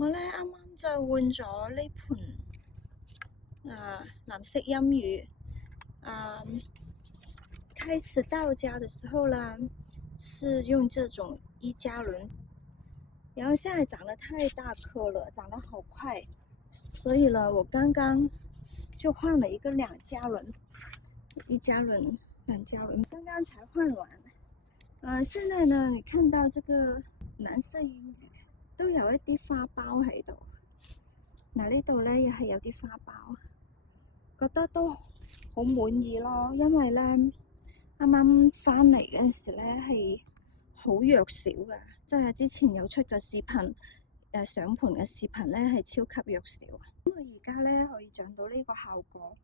我咧啱啱就換咗呢盤藍色陰魚。開始到家的時候呢，是用這種1加侖，然後現在長得太大顆了，長得好快，所以呢，我剛剛就換了一個2加侖，1加侖、2加侖，剛剛才換完。現在呢，你看到這個藍色陰魚都有一啲花苞喺度。嗱，呢度咧又係有啲花苞，覺得都好滿意咯。因為咧啱啱翻嚟嗰陣時咧係好弱小噶，即係之前有出嘅視頻，上盤嘅視頻咧係超級弱小。咁我而家咧可以長到呢個效果，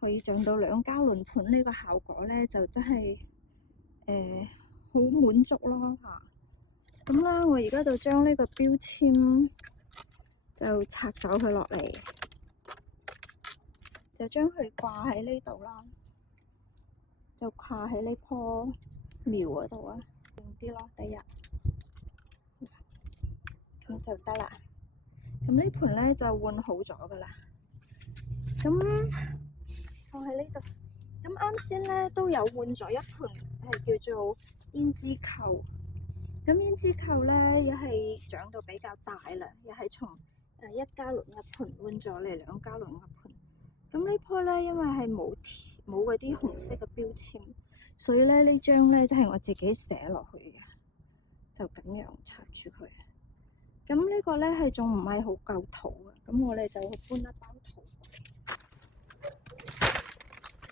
可以長到2加侖盤呢個效果咧，就真係好滿足咯嚇。咁啦，我而家就將呢個標籤就拆咗佢落嚟，就將佢掛喺呢度啦，就掛喺呢棵苗嗰度啊，定啲咯，第一咁就得啦。咁呢盤咧就換好咗噶啦，咁放喺呢度。咁啱先咧都有換咗一盤，係叫做胭脂扣。咁胭脂扣咧又係長到比較大啦，又係從1加侖嘅盤換咗嚟2加侖嘅盤。咁呢棵咧，因為係冇嗰啲紅色嘅標籤，所以咧呢張咧就係我自己寫落去嘅，就咁樣插住佢。咁呢個咧係仲唔係好夠土嘅，咁我哋就搬一包土。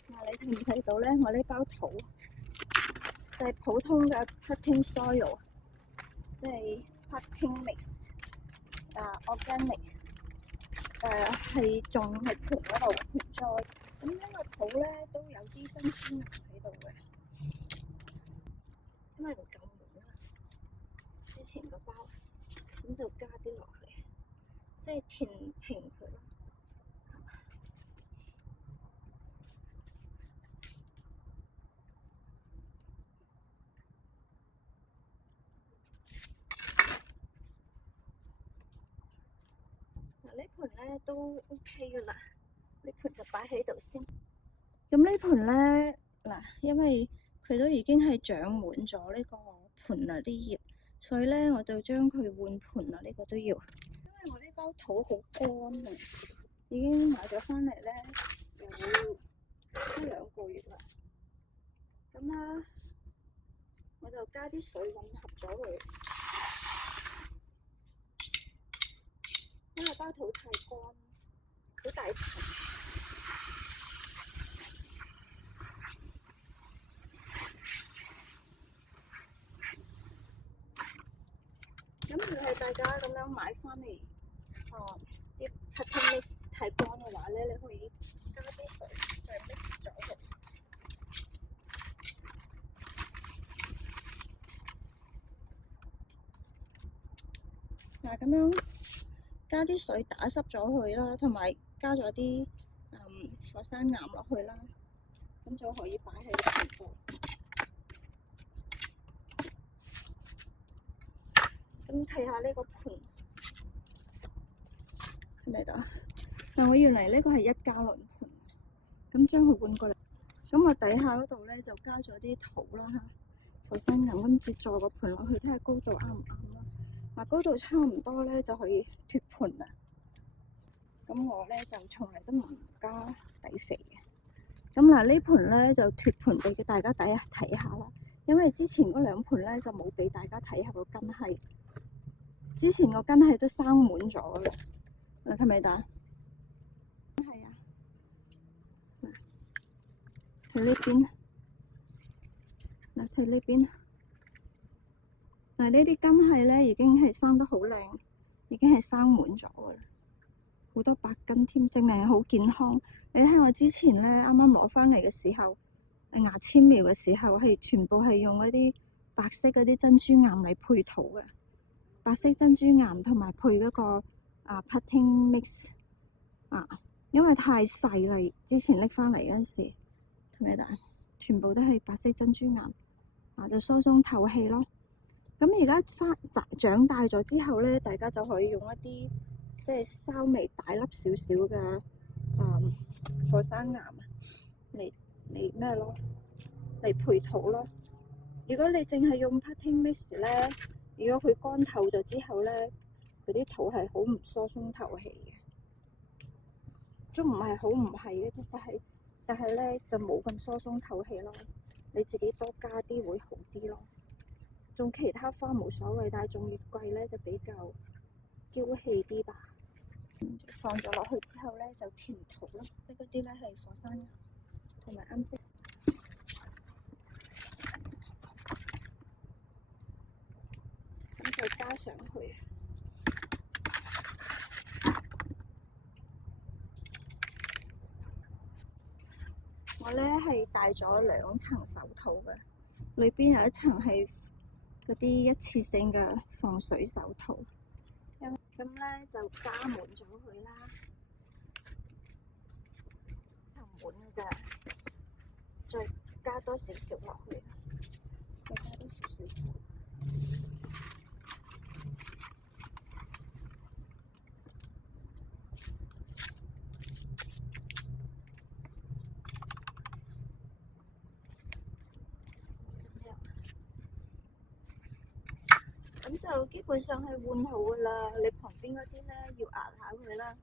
嗱，你睇唔睇到咧？我呢包土就係普通嘅 potting soil， 即係 potting mix organic， 係種喺盤嗰度盆栽。咁呢個土咧都有啲珍珠岩喺度嘅，因為唔夠滿啦。之前個包咁就加啲落去，即係填平佢咯。嗱，呢盤咧都 OK 噶啦，呢盤就擺喺度先。咁呢盤咧嗱，因為佢都已經係長滿咗呢個盤啦啲葉，所以咧我就將佢換盤啦。呢個都要，因為我呢包土好乾啊，已經買咗翻嚟咧有1-2個月啦。咁啦，我就加啲水混合咗佢，因為包土太乾，好大塵。咁如果係大家咁樣買翻嚟，啲 potting mix 太乾嘅話咧，你可以加啲水再 mix 咗佢。嗱，咁樣加啲水打濕咗佢啦，同埋加咗啲火山岩落去啦，咁就可以擺喺盤度。咁睇下呢個盤係咪度？嗱，我原嚟呢個係1加侖盤，咁將佢換過嚟。咁我底下嗰度咧就加咗啲土啦嚇，火山岩，跟住坐個盤落去，睇下高度啱唔啱啦。嗱，高度差唔多咧就可以脫盤啦。咁我咧就從嚟都唔加底肥嘅。咁嗱，呢盤咧就脫盤俾大家睇下啦。因為之前嗰2盤咧就冇俾大家睇下個根系，之前個根系都生滿咗啦。嗱，睇咪得？係啊，嗱，睇呢邊，嗱，睇呢邊。嗱，呢啲根系咧已經係生得好靚，已經係生滿咗噶啦，好多白根添，證明好健康。你睇我之前咧啱啱攞翻嚟嘅時候，芽籤苗嘅時候係全部係用嗰啲白色嗰啲珍珠岩嚟配土嘅，白色珍珠岩同埋配嗰個potting mix 因為太細啦，之前拎翻嚟嗰陣時，睇咪得？全部都係白色珍珠岩就疏鬆透氣咯。咁而家長大咗之後咧，大家就可以用一啲即係稍微大粒少少嘅火山岩嚟咩咯，嚟配土咯。如果你淨係用 potting mix 咧，如果佢乾透咗之後咧，佢啲土係好唔疏鬆透氣嘅，都唔係好唔係嘅啫，但係咧就冇咁疏鬆透氣咯。你自己多加啲會好啲咯。種其他花冇所謂，但係種月桂咧就比較嬌氣啲吧。放咗落去之後咧就填土咯，即嗰啲咧係火山岩同埋啱色。咁就加上去。我咧係戴咗2層手套嘅，裏邊有一層係嗰啲一次性嘅防水手套。咁咧就加滿咗佢啦，就滿嘅咋，再加多少少落去，再加多少少。咁就基本上係換好噶啦，你旁邊嗰啲咧要壓下佢啦，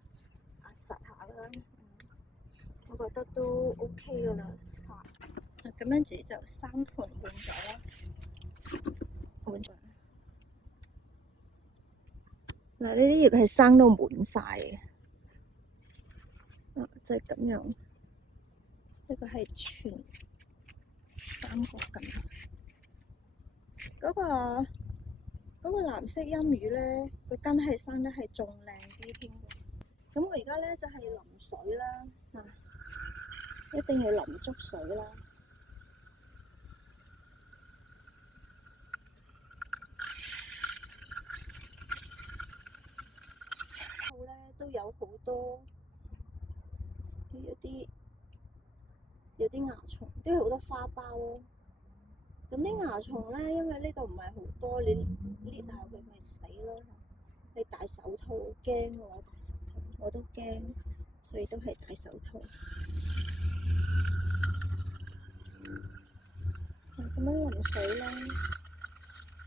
壓實下啦。我覺得都 OK 噶啦。咁樣子就3盆換咗啦，換咗。嗱，呢啲葉係生到滿晒嘅，就係咁樣。呢個係全3個咁。嗰個藍色陰魚咧，個根係生得係仲靚啲添嘅。咁我而家咧就係淋水啦，一定要淋足水啦。後咧都有好多有啲蚜蟲，都有好多花苞咯。咁啲蚜蟲咧，因為呢度唔係好多，你搣下佢咪死咯。你戴手套，驚嘅話戴手套，我都驚，所以都係戴手套。咁樣淋水啦，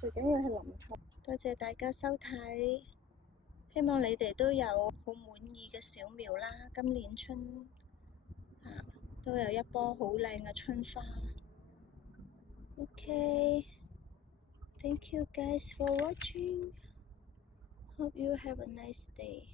最緊要係淋透。多謝大家收睇，希望你哋都有好滿意嘅小苗啦。今年都有一波好靚嘅春花。Okay, thank you guys for watching. Hope you have a nice day.